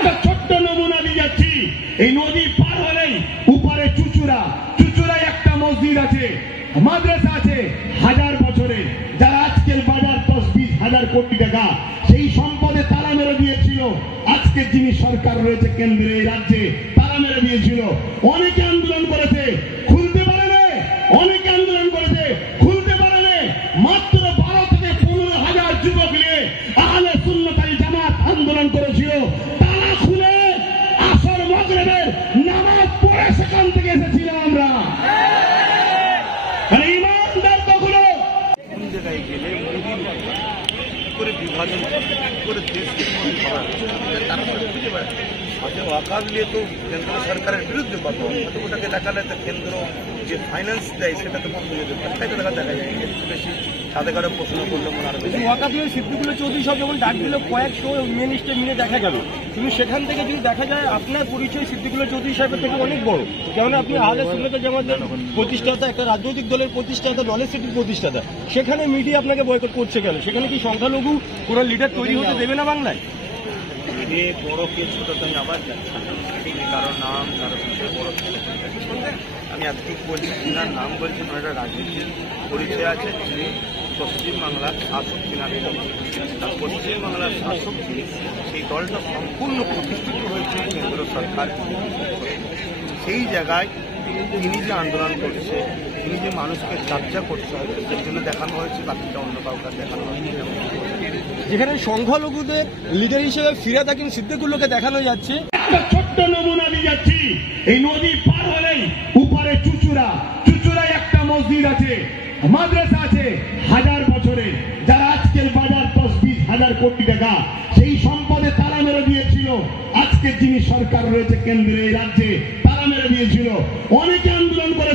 একটা ছোট্ট নমুনা দিয়ে যাচ্ছি। এই নদী পার হলেই উপরে চুচুড়ায় একটা মসজিদ আছে, মাদ্রাসা আছে, 1000 বছরের, যারা আজকের বাজার 10-20 হাজার কোটি টাকা সেই সম্পদে তালা মেরে দিয়েছিল। আজকের যিনি সরকার রয়েছে কেন্দ্রে, এই রাজ্যে তালা মেরে দিয়েছিল। অনেকে আন্দোলন করেছে, খুলতে পারে না। অনেকে আন্দোলন করেছে, খুলতে পারে না। মাত্র 12 থেকে 15 হাজার যুবক নিয়ে আহলে সুন্নাত ওয়াল জামাত আন্দোলন করেছিল। তালা খুলে আসর মাগরিবের নামাজ পড়ে সেখান থেকে এসেছিলাম আমরা। ইমানদার কখনো কোন জায়গায় গেলে করে বিভাজন করে দেশকে তারপরে খুঁজে বেড়ায় আজকে ওয়াকাফ নিয়ে তো কেন্দ্র সরকারের বিরুদ্ধে কথা ওটাকে দেখালে তো কেন্দ্র যে ফাইন্যান্স দেয় সেটা তো বন্ধ হয়ে যাবে, তাই তো দেখা যায় একটু বেশি সাথে করে প্রশ্ন করলে মনে হয় ওয়াকাফ নিয়ে সিদ্দিকুল্লাহ চৌধুরী সব যেমন ডাক দিল কয়েকশো মেন স্টেপ নিয়ে দেখা গেল, কিন্তু সেখান থেকে যদি দেখা যায় আপনার পরিচয় সিদ্দিকুল্লাহ চৌধুরী সাহেবের থেকে অনেক বড়, কেননা আপনি আহলে সুন্নাত ওয়াল জামাতের প্রতিষ্ঠাতা, একটা রাজনৈতিক দলের প্রতিষ্ঠাতা, নলেজ সিটির প্রতিষ্ঠাতা। সেখানে মিডিয়া আপনাকে বয়কট করছে কেন? সেখানে কি সংখ্যালঘু কোনো লিডার তৈরি হতে দেবে না বাংলায়? বড় কে ছোট তো আমি আবার যাচ্ছি, কারোর নাম কারো বিষয়ে বড় আমি আজকে বলছি কিনার নাম বলছি না, একটা রাজনীতির পরিচয় আছে। যিনি পশ্চিমবাংলার শাসক কিনারে, পশ্চিমবাংলার শাসক যিনি, সেই দলটা সম্পূর্ণ প্রতিষ্ঠিত হয়েছে কেন্দ্র সরকার। সেই জায়গায় তিনি যে আন্দোলন করছে, তিনি যে মানুষকে চর্চা করতে হবে, সেই জন্য দেখানো হয়েছে, বাকিটা অন্য কাউকে দেখানো হয়নি। যেখানে সংখ্যালঘুদের লিডার হিসেবে ফিরে থাকেন সিদ্দিকুল্লাহকে দেখানো যাচ্ছে। একটা ছোট্ট নমুনা দিয়ে যাচ্ছি। এই নদী পার হলেই উপরে চুচুড়ায় একটা মসজিদ আছে, মাদ্রাসা আছে, 1000 বছরের, যারা আজকের বাজার 10-20 হাজার কোটি টাকা সেই সম্পদে তালা মেরে দিয়েছিল। আজকের যিনি সরকার রয়েছে কেন্দ্রে, এই রাজ্যে তালা মেরে দিয়েছিল। অনেকে আন্দোলন করে